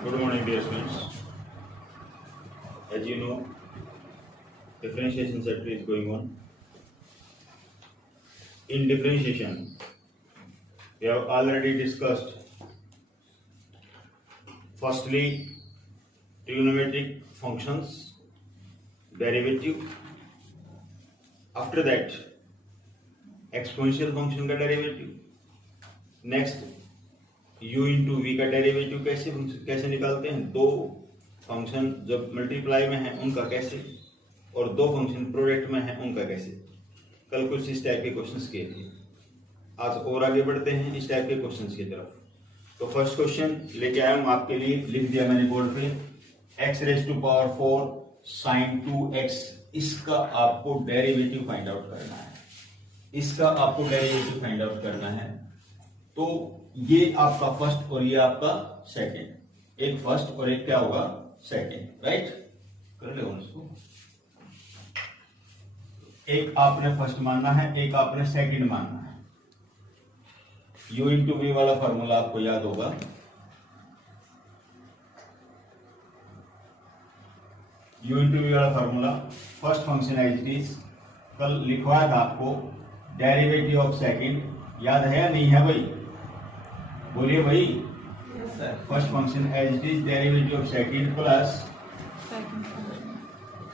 Good morning, dear students. As you know, differentiation chapter is going on. In differentiation, we have already discussed firstly trigonometric functions, derivative. After that, exponential function का derivative. Next u into v का derivative कैसे निकालते हैं, दो function जब multiply में है उनका कैसे, और दो फंक्शन प्रोडक्ट में है उनका कैसे. कल कुछ इस टाइप के क्वेश्चंस किए थे. आज और आगे बढ़ते हैं इस टाइप के क्वेश्चंस की तरफ. तो फर्स्ट क्वेश्चन लेके आया हूं आपके लिए, लिख दिया मैंने बोर्ड पे, x raise to power 4 sine 2x. इसका आपको डेरिवेटिव फाइंड आउट करना है. इसका आपको डेरिवेटिव फाइंड आउट करना है. तो ये आपका फर्स्ट और ये आपका सेकंड. एक फर्स्ट और एक क्या होगा, सेकंड. राइट, कर ले इसको. एक आपने फर्स्ट मानना है, एक आपने सेकंड मानना है. u इंटू वी वाला फॉर्मूला आपको याद होगा. u इंटू वी वाला formula, first function as it is, कल लिखवाया था आपको. डेरिवेटिव ऑफ सेकंड याद है या नहीं है भाई, बोलिए भाई. First function as it is, derivative of second plus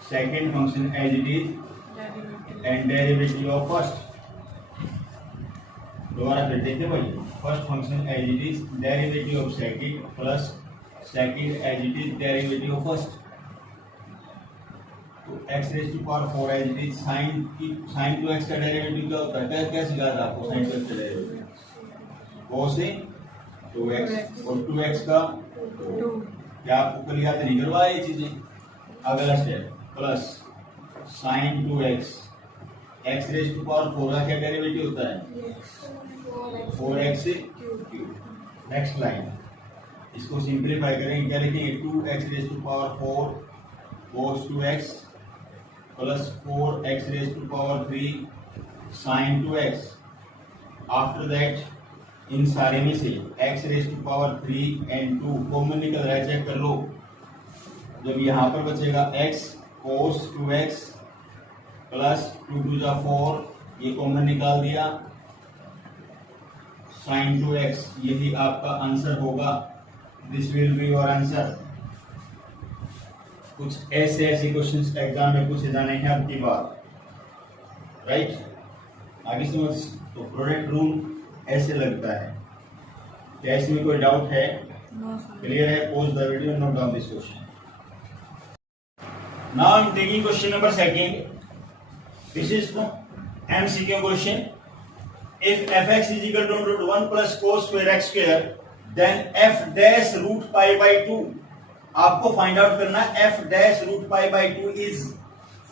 second function as it is and derivative of first. दोबारा फिर देखते भाई. First function as it is, derivative of second plus second as it is, derivative of first. तो x raise to power 4 as it is, sine 2x का derivative क्या होता है, क्या सिखाया था आपको साइन 2x का डेरिवेटिव, cos से 2x और 2x का 2. क्या आपको कल याद नहीं करवाया ये चीजें. अगला step plus sine 2x, x raise to power 4 का क्या डेरिवेटिव होता है, 4x से क्यूब. नेक्स्ट लाइन, इसको सिंप्लीफाई करेंगे, क्या लिखेंगे, 2x raise to power 4 cos 2x plus 4x raise to power 3 sine 2x. After that इन सारे में से x raise to power 3 and 2 common निकल रहा है, चेक कर लो. जब यहां पर बचेगा x cos 2x plus 2 to जा 4, ये कॉमन निकाल दिया, साइन 2x. यही आपका आंसर होगा. This will be your answer. कुछ ऐसे क्वेश्चंस एग्जाम में पूछे जाने हैं अब की बात. राइट, आगे समझ. तो प्रोडक्ट रूल ऐसे लगता है. क्या इसमें कोई डाउट है, क्लियर है? Pause the video, note down this question. Now I am taking question number second. This is from MCQ question. If fx is equal to root 1 plus cos square x square, then f dash root pi by 2. आपको find out करना है f dash root pi by 2 is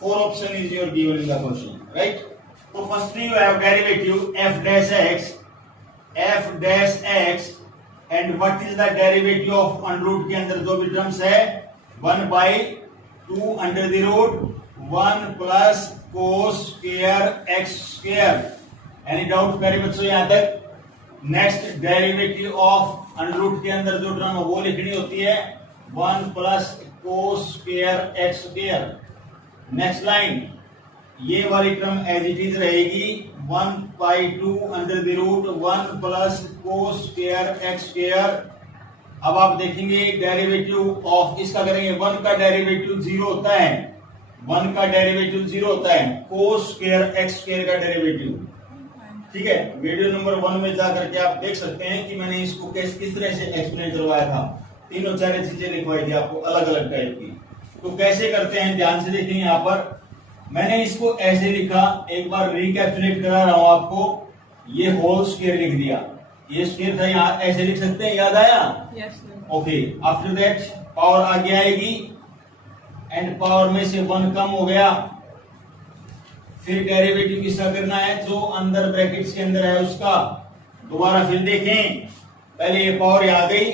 4 option is your given in the question, right? तो firstly you have derivative f dash x and what is the derivative of under root के अंदर जो भी terms है 1 by 2 under the root 1 plus cos square x square. Any doubt प्यारे बच्चों यहां तक? Next, derivative of under root के अंदर जो टर्म है वो लिखनी होती है 1 plus cos square x square. Next line, ये वाली टर्म एज इट इज रहेगी 1 by 2 under the root 1 plus cos square x square. अब आप देखेंगे डेरिवेटिव ऑफ इसका करेंगे, 1 का डेरिवेटिव 0 होता है, 1 का डेरिवेटिव 0 होता है, कोस स्क्वायर एक्स स्क्वायर का डेरिवेटिव. ठीक है, वीडियो नंबर 1 में जाकर के आप देख सकते हैं कि मैंने इसको किस तरह से एक्सप्लेन करवाया था. तीनों चार चीजें लिखवाई थी आपको अलग अलग टाइप की. तो कैसे करते हैं ध्यान से देखें. यहाँ पर मैंने इसको ऐसे लिखा, एक बार रिकैप्चुलेट करा रहा हूं आपको. ये होल स्क्वायर लिख दिया, ये स्क्वायर था, यहाँ ऐसे लिख सकते हैं. याद आया? ओके. आफ्टर दैट पावर आगे आएगी एंड पावर में से 1 कम हो गया. फिर डेरिवेटिव किसका करना है, जो अंदर ब्रैकेट्स के अंदर है उसका. दोबारा फिर देखें, पहले ये पावर आ गई,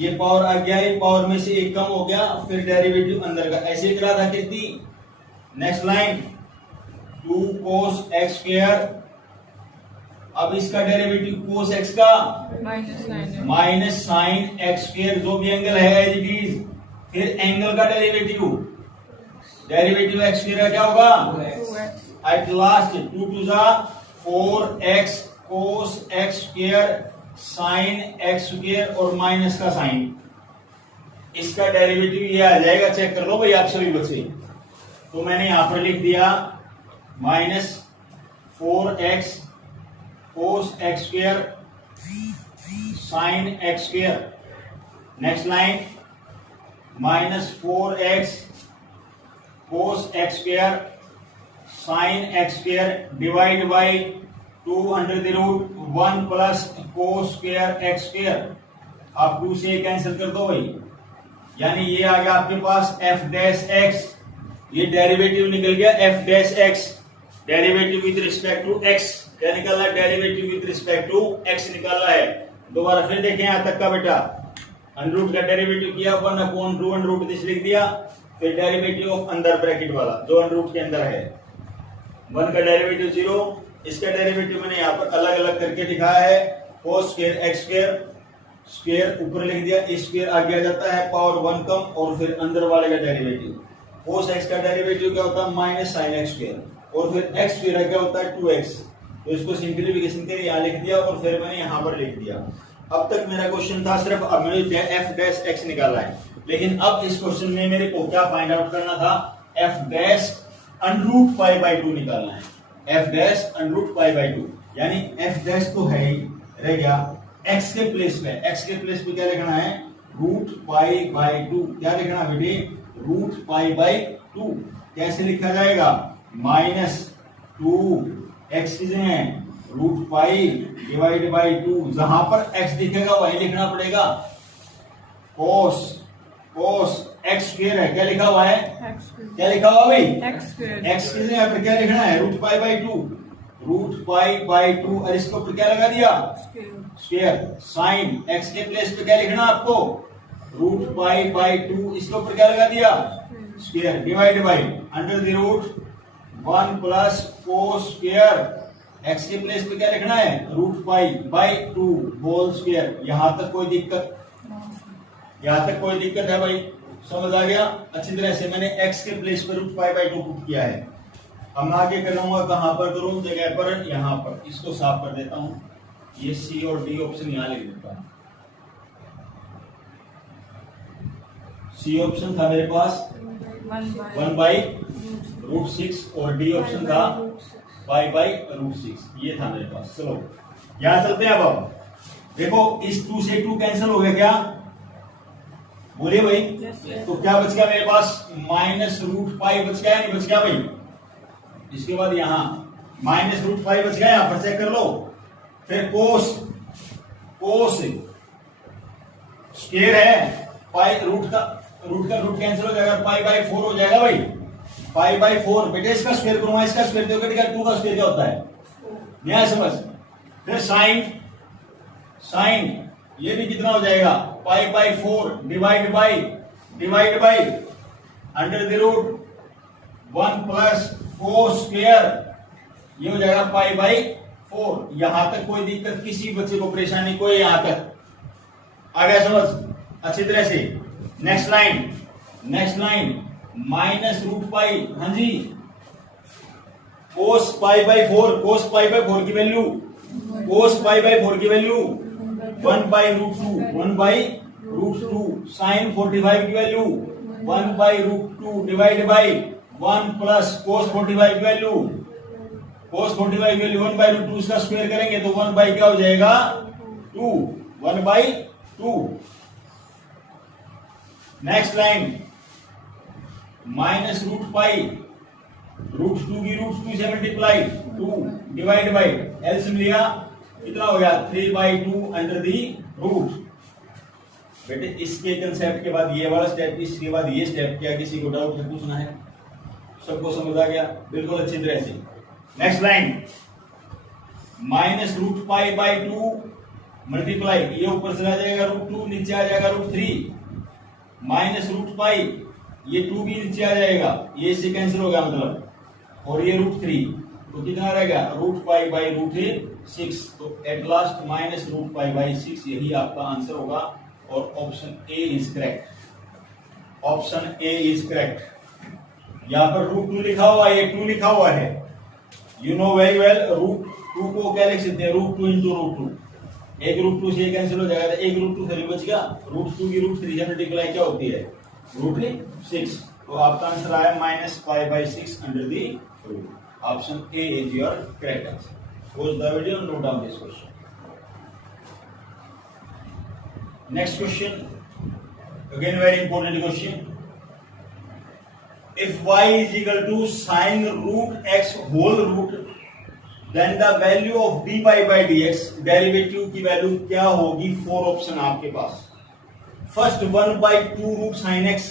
ये पावर आ गया, ये पावर में से 1 कम हो गया, फिर डेरिवेटिव अंदर का ऐसे करा था कितनी. Next line, 2 cos x square अब इसका डेरिवेटिव कोस एक्स का माइनस साइन एक्स स्क्वायर, जो भी एंगल है एज इट इज। फिर एंगल का डेरिवेटिव एक्स स्क्वायर का क्या होगा एट लास्ट 2 टू जा 4x cos x square sine x square और माइनस का साइन, इसका डेरिवेटिव ये आ जाएगा। चेक कर लो भाई आप सभी बच्चे। तो मैंने यहां पर लिख दिया minus 4x cos x square sine x square, next line minus 4x cos x square sine x square divide by 2 under the root 1 plus cos square x square. आप 2 से कैंसिल कर दो भाई, यानी ये आ गया आपके पास f डैश x, ये डेरिवेटिव निकल गया f dash x, derivative with respect to x। क्या निकाला है? Derivative with respect to x निकाला है। दोबारा फिर देखें यहां तक का बेटा, अंडर रूट का डेरिवेटिव किया 1/2 अंडर रूट दिस लिख दिया, फिर डेरिवेटिव ऑफ अंदर ब्रैकेट वाला जो अंडर रूट के अंदर है, 1 का डेरिवेटिव 0, इसका डेरिवेटिव मैंने यहाँ पर अलग अलग करके दिखाया है। कोस स्क्वायर एक्स स्क्वायर, स्क्वायर ऊपर लिख दिया, स्क्वायर आगे आ जाता है, पावर 1 कम, और फिर अंदर वाले का डेरिवेटिव। कोस एक्स का डेरिवेटिव क्या होता है? माइनस साइन एक्स स्क्वायर, और फिर एक्स स्क्वायर क्या होता है? 2x। तो इसको सिंप्लीफिकेशन के लिए यहाँ लिख दिया और फिर मैंने यहाँ पर लिख दिया। अब तक मेरा क्वेश्चन था सिर्फ, अब मैंने f डैश x निकाला है, लेकिन अब इस क्वेश्चन में मेरे को क्या फाइंड आउट करना था? f dash under root pi by 2 निकालना है। f dash under root pi by 2, यानी f डैश तो है ही, रह गया x के प्लेस पे। x के प्लेस पे क्या लिखना है? Root pi by 2। क्या लिखना है बेटे? Root pi by 2। कैसे लिखा जाएगा? माइनस 2x की जगह रूट पाई डिवाइड बाई 2, जहां पर x दिखेगा वही लिखना पड़ेगा। कोस एक्स स्क्वायर है, क्या लिखा हुआ है? क्या लिखा हुआ भाई? x की जगह पर क्या लिखना है? Root pi by 2, root pi by 2, और इसके ऊपर क्या लगा दिया? स्क्वायर। साइन x के प्लेस पे क्या लिखना आपको? रूट पाई बाई 2, इसके ऊपर क्या लगा दिया? Square, divide by under the root 1 plus cos square x के प्लेस पे क्या लिखना है? Root pi by 2 whole square. यहां तक कोई दिक्कत? यहां तक कोई दिक्कत है भाई? समझ आ गया अच्छी तरह से? मैंने x के प्लेस पर रूट पाई बाई 2 पुट किया है। अब मैं आगे करूंगा, कहां पर करूं? जगह पर, यहां पर। इसको साफ कर देता हूं, ये C और D ऑप्शन यहां लिख देता हूं। C ऑप्शन था मेरे पास 1 बाई रूट 6 और D ऑप्शन था पाई बाई रूट 6, ये था मेरे पास। चलो यहां चलते हैं। अब देखो इस 2 से 2 कैंसिल हो गया, क्या बोलिए भाई? तो क्या बच गया मेरे पास? माइनस रूट पाई बच गया, नहीं बच गया भाई? इसके बाद यहां माइनस रूट पाई बच गया, यहां पर चेक कर लो। फिर कोस स्क्वायर है, पाई रूट कैंसिल हो जाएगा, पाई बाई 4 हो जाएगा भाई। पाई बाई 4 बेटे, इसका स्क्वायर करूंगा, इसका स्क्वायर देखो बेटा, 2 का स्क्वायर क्या होता है? नया समझ। फिर साइन ये भी कितना हो जाएगा? Pi by 4 divide by under the root 1 plus cos square, ये हो जाएगा पाई बाई 4। यहां तक कोई दिक्कत? किसी बच्चे को परेशानी कोई? यहां तक आ गया समझ अच्छी तरह से? Next line minus root pi, हाँ जी, कोस पाई बाई 4, कोस पाई बाई 4 की value 1 by root 2, 1 by root 2, sine 45 की value 1 by root 2 divide by 1 plus cos 45 की वैल्यू 1 बाई रूट 2, इसका स्क्वायर करेंगे तो 1 बाई क्या हो जाएगा? 2, 1 by 2। Next line minus root pi root 2 की रूट 2 से मल्टीप्लाई 2 डिवाइड बाई एलसीएम लिया, कितना हो गया? 3 बाई 2 अंडर दी रूट। बेटे इसके कंसेप्ट के बाद ये वाला स्टेप, इसके बाद ये स्टेप, क्या किसी को डाउट है? पूछना है? सबको समझ आ गया बिल्कुल अच्छी तरह से? Next line minus root pi by 2 multiply, ये ऊपर चला जाएगा रूट 2, नीचे आ जाएगा रूट 3, माइनस रूट पाई, ये 2 भी नीचे आ जाएगा, ये इससे कैंसिल हो गया मतलब, और ये रूट 3 तो कितना रहेगा रूट पाई बाई रूट 6, तो at last minus root pi by 6, यही आपका आंसर होगा और option A is correct. Option A is correct. यहां पर रूट 2 लिखा हुआ है, ये 2 लिखा हुआ है, you know very well. Root 2 को क्या लिख सकते हैं, रूट 2 इंटू रूट 2, एक रूट 2 से कैंसिल हो जाएगा, एक रूट 2 3 बच गया, रूट 2 की रूट 3 से मल्टीप्लाई क्या होती है रूट 6, तो आपका आंसर आया minus pi by 6 under the root. Option A is your correct answer. Pause the video and note down this question. Next question, again very important question. If y is equal to sine root x whole root, then the value of dy by dx derivative की value क्या होगी? 4 option आपके पास। First 1 by 2 root sin x,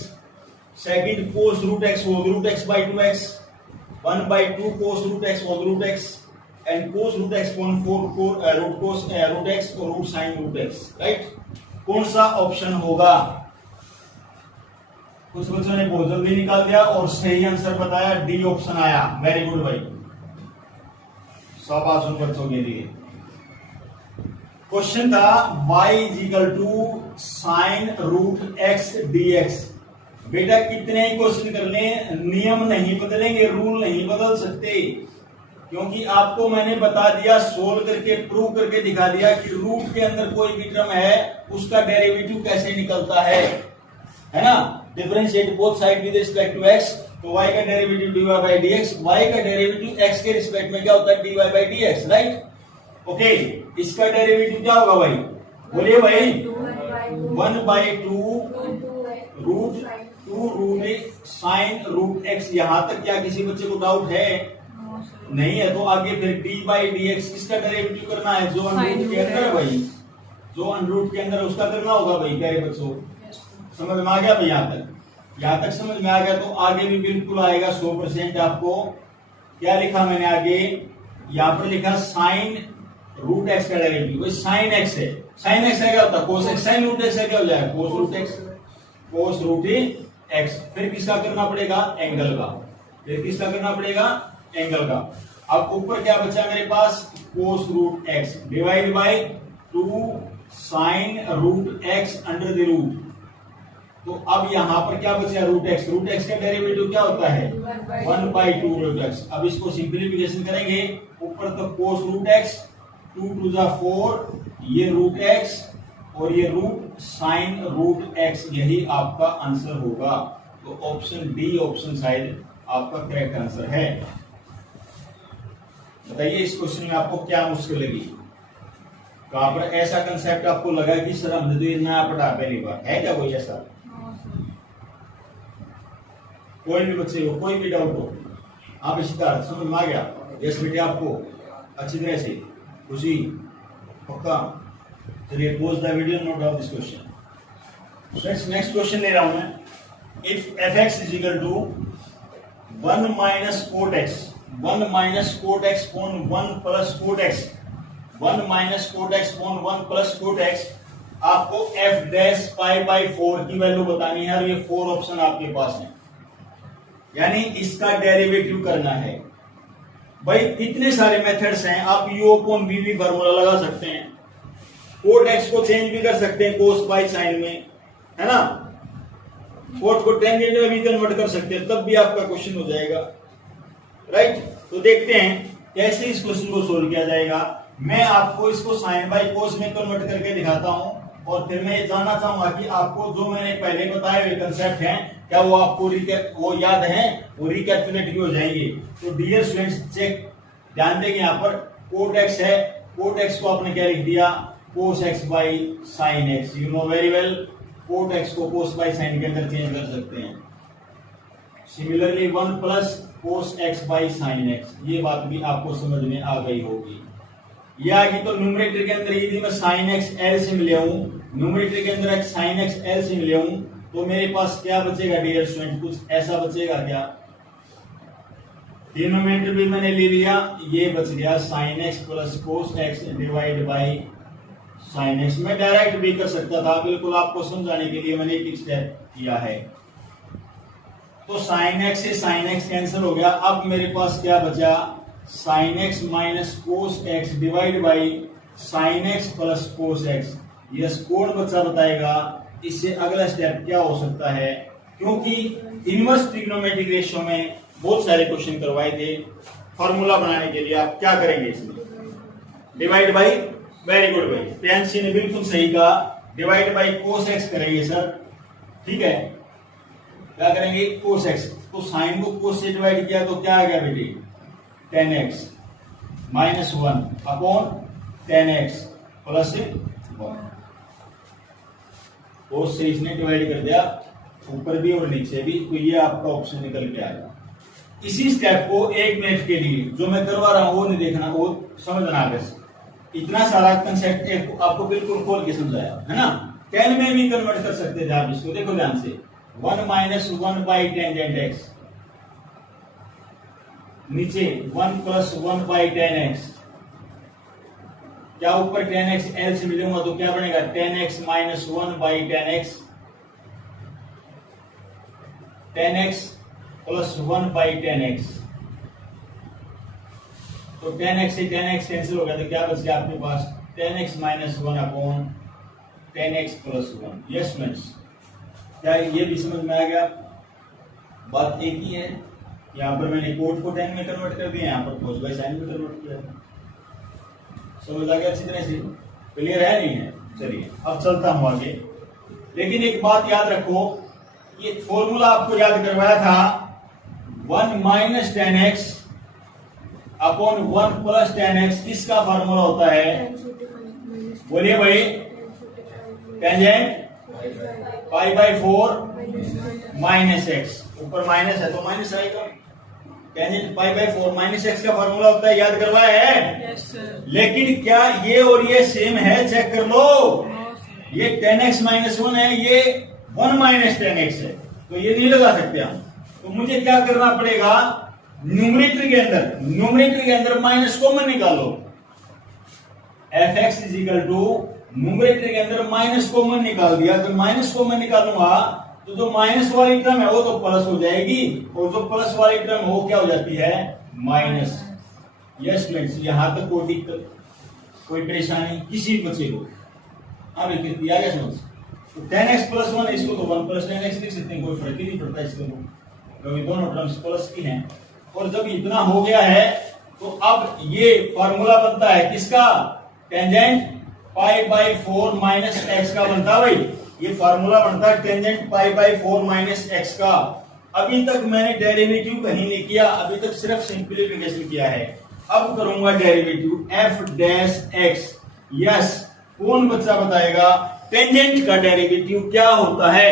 सेकंड cos root x whole root x by 2x, 1 by 2 cos root x whole root x, and cos root x upon 4 root cos root x और root sin root x, right? कौन सा option होगा? कुछ बच्चों ने बहुत जल्दी निकाल दिया और सही आंसर बताया, डी ऑप्शन आया। वेरी गुड भाई, शाबाश उन बच्चों के लिए। क्वेश्चन था y is equal to sine root x dx। बेटा कितने ही क्वेश्चन कर लें, नियम नहीं बदलेंगे, रूल नहीं बदल सकते, क्योंकि आपको मैंने बता दिया, सोल्व करके प्रूव करके दिखा दिया कि रूट के अंदर कोई भी टर्म है उसका डेरिवेटिव कैसे निकलता है ना? Differentiate both side with respect to x, तो y का derivative dy by dx, y का डेरिवेटिव x के रिस्पेक्ट में क्या होता है dy by dx, right? Okay, इसका डेरिवेटिव क्या होगा भाई, बोलिए भाई, 1 by 2 root 2 root sine root x। यहां तक क्या किसी बच्चे को डाउट है? नहीं है, तो आगे फिर डी बाई डी एक्स किसका डेरिवेटिव करना है, जो अनरूट के अंदर है भाई, जो अनरूट के अंदर उसका करना होगा भाई। प्यारे बच्चों समझ में आ गया भाई? यहाँ तक समझ में आ गया, तो आगे भी बिल्कुल आएगा 100%। आपको क्या लिखा मैंने आगे, यहाँ पर लिखा साइन रूट एक्स का डेरिवेटिव, भाई साइन एक्स है, साइन एक्स है क्या होता है cos x, sine root x है क्या हो जाएगा cos root x, cos root x. फिर किसका करना पड़ेगा, एंगल का, फिर किसका करना पड़ेगा, एंगल का। अब ऊपर क्या बचा मेरे पास, cos root x divide by 2 sine root x under the root. तो अब यहां पर क्या बचा, रूट एक्स, रूट एक्स का डेरिवेटिव क्या होता है 1 बाई 2 रूट एक्स। अब इसको सिंप्लीफिकेशन करेंगे, ऊपर तो कोस रूट एक्स, 2 टू जा 4, ये रूट एक्स और ये रूट साइन रूट एक्स, यही आपका आंसर होगा। तो ऑप्शन डी ऑप्शन शायद आपका करेक्ट आंसर है। बताइए इस क्वेश्चन में आपको क्या मुश्किल लगी? कहां पर ऐसा कंसेप्ट आपको लगा कि सर हमने तो ये नया पढ़ा पहली बार, है क्या कोई ऐसा? कोई भी बच्चे हो, कोई भी डाउट हो, आप इसी तरह समझ में आ गया? यस बेटे, आपको अच्छी तरह से खुशी पक्का? चलिए pause the video, note down this question. Next question ले रहा हूं मैं। If f x is equal to 1 minus cot x, 1 minus cot x upon 1 plus cot x, 1 minus cot x upon 1 plus cot x, आपको f dash pi by 4 की value बतानी है और ये 4 ऑप्शन आपके पास है, यानी इसका डेरिवेटिव करना है। भाई कितने सारे मेथड्स हैं, आप यू अपॉन वी भी फार्मूला लगा सकते हैं, कोट एक्स को चेंज भी कर सकते हैं कोस बाई साइन में, है ना, कोट को टेंजेंट में भी कन्वर्ट कर सकते हैं, तब भी आपका क्वेश्चन हो जाएगा, राइट? तो देखते हैं कैसे इस क्वेश्चन को सोल्व किया जाएगा। मैं आपको इसको साइन बाई कोस में कन्वर्ट करके दिखाता हूं और फिर मैं ये जानना चाहूंगा कि आपको जो मैंने पहले बताए हुए कंसेप्ट हैं क्या वो आपको वो याद है, वो रिकैपिचुलेट भी हो जाएंगे। तो डियर स्टूडेंट्स चेक, ध्यान देंगे, यहाँ पर कोट एक्स है, कोट एक्स को आपने क्या लिख दिया, cos x by sine x. You know very well, cot x को कोस बाई साइन के अंदर चेंज कर सकते हैं। Similarly 1 plus cos x by sine x, ये बात भी आपको समझ में आ गई होगी। ये आ गई तो न्यूमरेटर के अंदर यदि मैं साइन एक्स एलसीएम ले आऊं, न्यूमरेटर के अंदर एक साइन एक्स एलसीएम ले आऊं, तो मेरे पास क्या बचेगा डियर स्टूडेंट, कुछ ऐसा बचेगा क्या? डिनोमिनेटर भी मैंने ले लिया, ये बच गया sine x plus cos x divide by sine x. मैं डायरेक्ट भी कर सकता था, बिल्कुल आपको समझाने के लिए मैंने एक स्टेप किया है। तो साइन एक्स से साइन एक्स कैंसिल हो गया, अब मेरे पास क्या बचा, sine x minus cos x divide by sine x plus cos x. Yes, कौन बच्चा बताएगा इससे अगला स्टेप क्या हो सकता है? क्योंकि इनवर्स ट्रिग्नोमेट्रिक रेशियो में बहुत सारे क्वेश्चन करवाए थे। फॉर्मूला बनाने के लिए आप क्या करेंगे? इसमें डिवाइड बाई, वेरी गुड भाई, पेंसी ने बिल्कुल सही कहा, डिवाइड बाई कोस एक्स करेंगे सर। ठीक है, क्या करेंगे? Cos x. तो साइन को कोस से डिवाइड किया तो क्या आ गया बेटी? Ten x minus 1 upon tan x plus 1। कोस से इसने डिवाइड कर दिया, ऊपर भी और नीचे भी, तो ये आपका ऑप्शन निकल के आएगा। इसी स्टेप को 1 मिनट के लिए जो मैं करवा रहा हूं वो नहीं देखना, वो समझना आगे से। इतना सारा कंसेप्ट आपको बिल्कुल खोल के समझाया है ना। 10 में भी कन्वर्ट कर सकते थे आप इसको, देखो ध्यान से। 1 माइनस 1 बाई टेंजेंट एक्स, नीचे 1 प्लस 1 बाई टेन एक्स, क्या ऊपर टेन एक्स एल से मिलूंगा तो क्या बनेगा? Tan x minus 1 by tan x, tan x plus 1 by tan x. तो टेन एक्स से टेन एक्स कैंसिल हो गया तो क्या बच गया आपके पास? Tan x minus 1 upon tan x plus 1। Yes friends, क्या ये भी समझ में आ गया? बात एक ही है। यहाँ पर मैंने कोट को 10 में कन्वर्ट कर दिया, यहाँ पर कोस बाई साइन में कन्वर्ट किया। समझ आ गया अच्छी तरह से? क्लियर है नहीं है? चलिए अब चलता हूं आगे। लेकिन एक बात याद रखो, ये फॉर्मूला आपको याद करवाया था 1 minus ten x upon 1 plus ten x. किसका फॉर्मूला होता है? बोलिए भाई। Tangent pi by 4 minus x, ऊपर माइनस है तो माइनस आएगा। Tangent pi by 4 minus x का फॉर्मूला होता है, याद करवाया है? yes, लेकिन क्या ये और ये सेम है? चेक कर लो। ये 10x माइनस 1 है, ये 1 माइनस 10x है, तो ये नहीं लगा सकते हम। तो मुझे क्या करना पड़ेगा? न्यूमरेटर के अंदर माइनस कॉमन निकालो। fx is equal to, numerator के अंदर माइनस कॉमन निकाल दिया, तो माइनस कॉमन निकालूंगा तो जो माइनस वाली टर्म है वो तो प्लस हो जाएगी, और जो प्लस वाली टर्म वो क्या हो जाती है? माइनस। यस फ्रेंड्स, यहां तक कोई दिक्कत, कोई परेशानी किसी बच्चे को? हाँ भाई, किया गया समझ? तो 10x प्लस 1 इसको तो 1 प्लस 10x लिख सकते हैं, कोई फर्क ही नहीं पड़ता इसको, क्योंकि दोनों टर्म्स प्लस की हैं। और जब इतना हो गया है तो अब ये फॉर्मूला बनता है किसका? Tangent pi by 4 minus x का बनता है भाई। ये फॉर्मूला बनता है tangent pi by 4 minus x का। अभी तक मैंने डेरिवेटिव कहीं नहीं किया, अभी तक सिर्फ सिंप्लीफिकेशन किया है। अब करूंगा derivative F dash x. Yes, कौन बच्चा बताएगा टेंजेंट का डेरिवेटिव क्या होता है?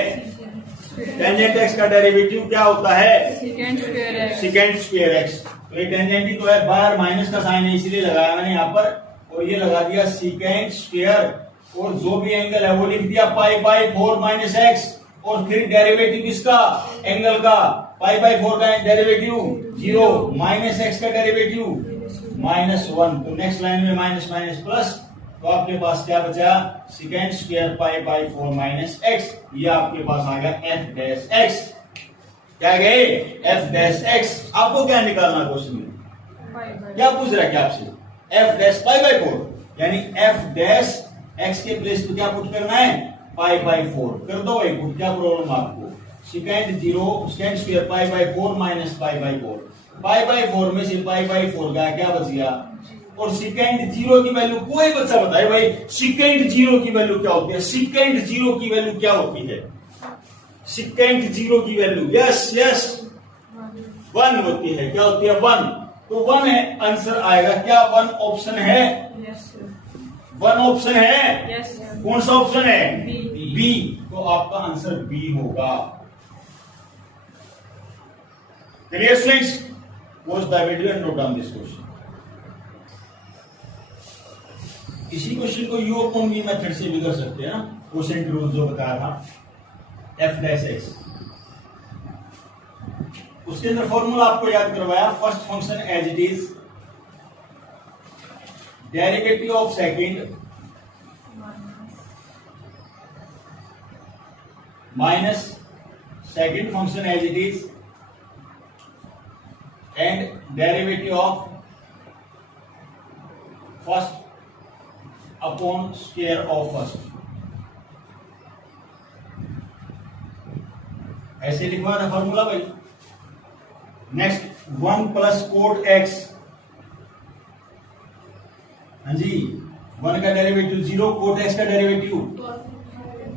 टेंजेंट एक्स का डेरिवेटिव क्या होता है? Second square x. तो ये टेंजेंट ही तो है, बाहर माइनस का साइन है इसलिए लगाया मैंने यहाँ पर, और ये लगा दिया सेकेंड स्क्वायर, और जो भी एंगल है वो लिख दिया पाई बाई 4 माइनस एक्स, और फिर डेरिवेटिव किसका? एंगल का। पाई बाई 4 का डेरिवेटिव 0, माइनस एक्स का डेरिवेटिव माइनस 1। तो नेक्स्ट लाइन में माइनस माइनस प्लस, तो आपके पास क्या बचा? Second square pi by 4 minus x. ये आपके पास आ गया एफ डैश एक्स। क्या गए? F dash x. आपको क्या निकालना क्वेश्चन में? क्या पूछ रहा है क्या आपसे? एफ डैश पाई बाई 4, यानी एफ डैश एक्स के प्लेस पे क्या पुट करना है? पाई बाई 4 कर दो भाई पुट। क्या प्रॉब्लम आपको? Second square pi by 4 minus pi by 4। Pi by 4 में से पाई बाई 4 का क्या बच गया? और सेकेंड जीरो की वैल्यू कोई बच्चा बताए भाई, सेकेंड जीरो की वैल्यू क्या होती है? सेकेंड जीरो की वैल्यू क्या होती है? सेकेंड जीरो की वैल्यू यस 1 होती है। क्या होती है? 1। तो 1 है, आंसर आएगा क्या? 1 ऑप्शन है। 1 ऑप्शन है। कौन सा ऑप्शन है? बी। तो आपका आंसर बी होगा। Clear students? Watch the video and note down this question. इसी क्वेश्चन को यू अपॉन बी मेथड से भी कर सकते हैं ना, क्वेश्चन रूल जो बताया था एफ डैश एक्स। उसके अंदर फॉर्मूला आपको याद करवाया, first function as it is, derivative of second minus second function as it is, and derivative of first upon square of first, ऐसे लिखवा था फॉर्मूला भाई। नेक्स्ट 1 प्लस कोट एक्स, हाँ जी 1 का डेरिवेटिव 0, कोट एक्स का derivative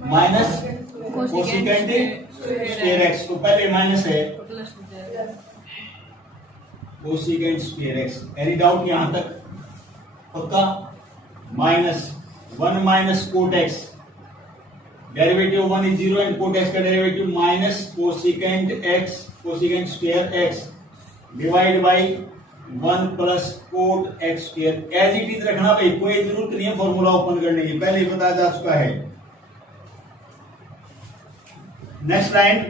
minus cosecant square x, तो पहले माइनस है cosecant square x. Any doubt यहां तक? पक्का? Minus 1 minus cot x, derivative 1 is 0 and cot x का derivative minus cosecant x, cosecant square x divide by 1 plus cot x square. As it is रखना भाई, कोई जरूरत नहीं है फॉर्मूला ओपन करने की, पहले ही बताया जा चुका है। Next line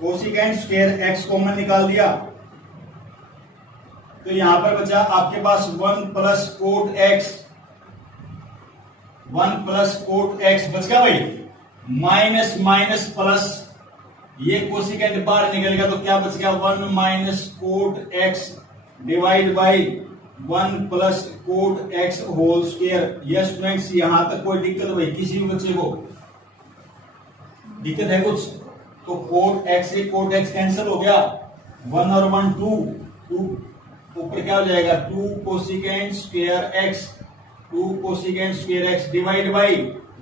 cosecant square x common निकाल दिया, तो यहां पर बचा आपके पास 1 plus cot x, 1 plus cot x बच गया भाई, माइनस माइनस प्लस, ये कोसिकेंट बाहर निकल गया तो क्या बच गया 1 minus cot x divide by 1 plus cot x whole square. Yes students, यहां तक कोई दिक्कत भाई किसी भी बच्चे को दिक्कत है कुछ? तो कोट एक्स से कोट एक्स कैंसिल हो गया, 1 और 1 2, ऊपर क्या हो जाएगा 2 cosecant square x, 2 cosecant square x divide by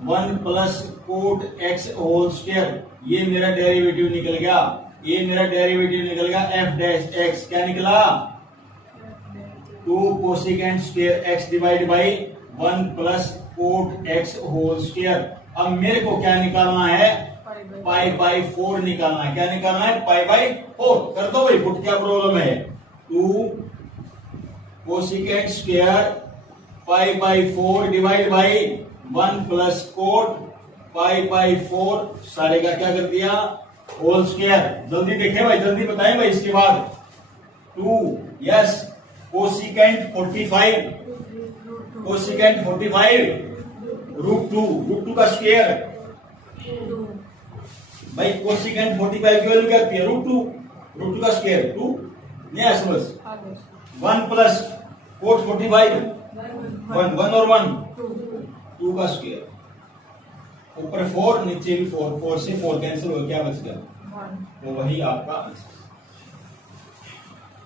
1 plus cot x whole square. ये मेरा डेरिवेटिव निकल गया, ये मेरा डेरिवेटिव निकल गया एफ डैश एक्स। क्या निकला? 2 cosecant square x divide by 1 plus cot x whole square. अब मेरे को क्या निकालना है? पाई बाई 4 निकालना है। क्या निकालना है? पाई बाई 4। कर दो भाई पुट, क्या प्रॉब्लम है? 2 cosecant square pi by 4 divide by 1 plus coat pi by 4, सारे का क्या कर दिया होल स्क्वायर। जल्दी देखें भाई, जल्दी बताएं भाई। इसके बाद 2 यस कोसिकेंट 45, कोसिकेंट 45 रूट 2 का स्क्वायर भाई, कोसिकेंट 45 की वैल्यू क्या होती है? रूट टू का स्क्वायर 2 नहीं समझ। 1 प्लस कोट 45 1 और 1 2 का स्क्वायर, ऊपर 4 नीचे भी 4, 4 से 4 कैंसिल हो, क्या बच गया? तो वही आपका आंसर।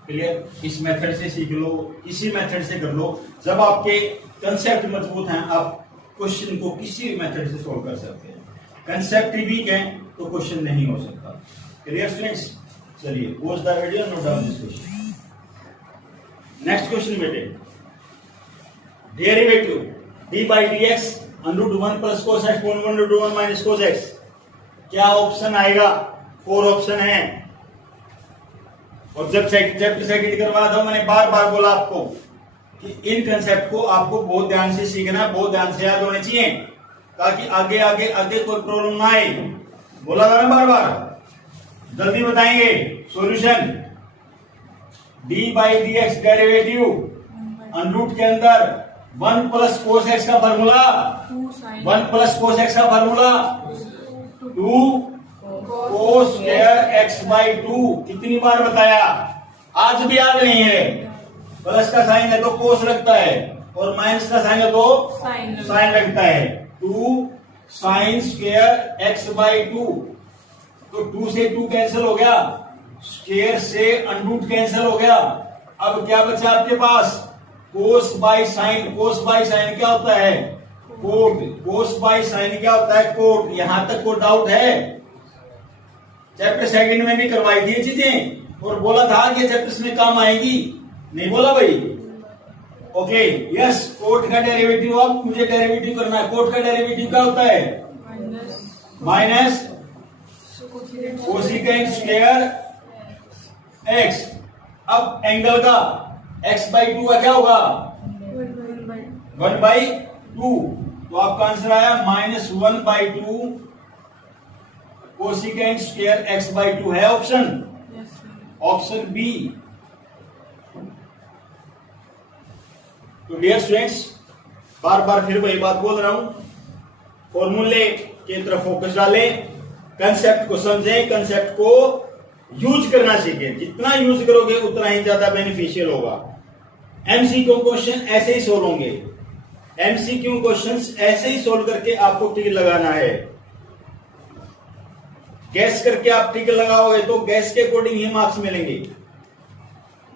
क्लियर? इस मेथड से सीख लो, इसी मेथड से कर लो। जब आपके कंसेप्ट मजबूत हैं आप क्वेश्चन को किसी मेथड से सोल्व कर सकते हैं। कंसेप्ट वीक है तो क्वेश्चन नहीं हो सकता। Clear students? चलिए pause the video, note down this question. Next question बेटे, derivative d by dx under 1 plus cos x 1 minus cos x, क्या ऑप्शन आएगा? 4 ऑप्शन है। और जब चैप्टर सेकंड करवाया था मैंने बार बार बोला आपको कि इन कंसेप्ट को आपको बहुत ध्यान से सीखना, बहुत ध्यान से याद होने चाहिए ताकि आगे आगे आगे कोई प्रॉब्लम ना आए। बोला था ना बार बार, जल्दी बताएंगे solution. d by D x derivative under root के अंदर 1 प्लस कोस एक्स का फॉर्मूला, 1 प्लस कोस एक्स का formula 2 cos square x by 2। कितनी बार बताया? आज भी याद नहीं है। प्लस का साइन है तो कोस लगता है और माइनस का साइन है तो साइन लगता है। 2 साइन स्क्वायर एक्स बाई 2, तो 2 से 2 कैंसिल हो गया, स्क्वायर से अंडरूट कैंसिल हो गया। अब क्या बचा आपके पास? Cos by sine. Cos by sine क्या होता है? कोट। कोस बाई साइन क्या होता है? कोट। यहां तक को डाउट है? चैप्टर सेकंड में भी करवाई थी चीजें और बोला था कि चैप्टर्स में काम आएगी, नहीं बोला भाई? ओके यस, कोट का डेरिवेटिव अब मुझे डेरिवेटिव करना है। कोट का डेरिवेटिव क्या होता है? Minus cosecant square x. अब एंगल का x बाई 2 का क्या होगा? 1 बाई 2। तो आपका आंसर आया -1 by 2 cosecant square x by 2 है ऑप्शन, ऑप्शन बी। तो डियर स्टूडेंट्स, बार बार फिर वही बात बोल रहा हूं, फॉर्मूले की तरफ फोकस डालें, कंसेप्ट को समझें, कंसेप्ट को यूज करना सीखें। जितना यूज करोगे उतना ही ज्यादा बेनिफिशियल होगा। एमसीक्यू क्वेश्चन ऐसे ही सोल्व होंगे। एमसीक्यू क्वेश्चंस ऐसे ही सोल्व करके आपको टिक लगाना है। गैस करके आप टिक लगाओगे तो गैस के अकॉर्डिंग ही मार्क्स मिलेंगे।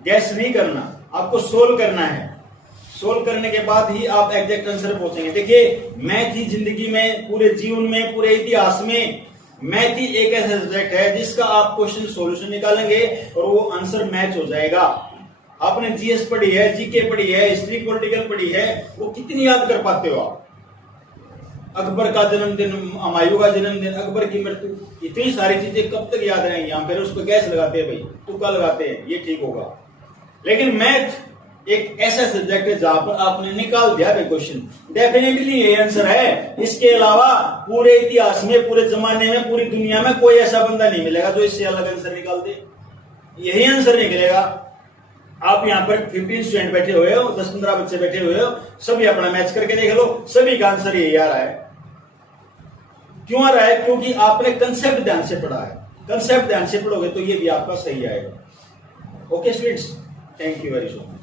गैस नहीं करना, आपको सोल्व करना है। सोल्व करने के बाद ही आप एग्जैक्ट आंसर पहुंचेंगे। देखिए, मैथ ही जिंदगी में, पूरे जीवन में, पूरे इतिहास में मैथ ही एक ऐसा सब्जेक्ट है जिसका आप क्वेश्चन सॉल्यूशन निकालेंगे और वो आंसर मैच हो जाएगा। आपने जीएस पढ़ी है, जीके पढ़ी है, हिस्ट्री पॉलिटिकल पढ़ी है, वो कितनी याद कर पाते हो आप? अकबर का जन्मदिन, हुमायूं का जन्मदिन, अकबर की मृत्यु, इतनी सारी चीजें कब तक याद रहेंगी? हम फिर उस पर गैस लगाते हैं भाई, तुक्का लगाते हैं, ये ठीक होगा। लेकिन मैथ एक ऐसा सब्जेक्ट है जहां पर आपने निकाल दिया क्वेश्चन, डेफिनेटली ये आंसर है। इसके अलावा पूरे इतिहास में, पूरे जमाने में, पूरी दुनिया में कोई ऐसा बंदा नहीं मिलेगा जो इससे अलग आंसर निकाल दे। यही आंसर निकलेगा। आप यहाँ पर 15 स्टूडेंट बैठे हुए हो, 10-15 बच्चे बैठे हुए हो, सभी अपना मैच करके देख लो, सभी का आंसर यही आ रहा है। क्यों आ रहा है? क्योंकि आपने कंसेप्ट ध्यान से पढ़ा है। कंसेप्ट ध्यान से पढ़ोगे तो ये भी आपका सही आएगा। Okay students, thank you very much.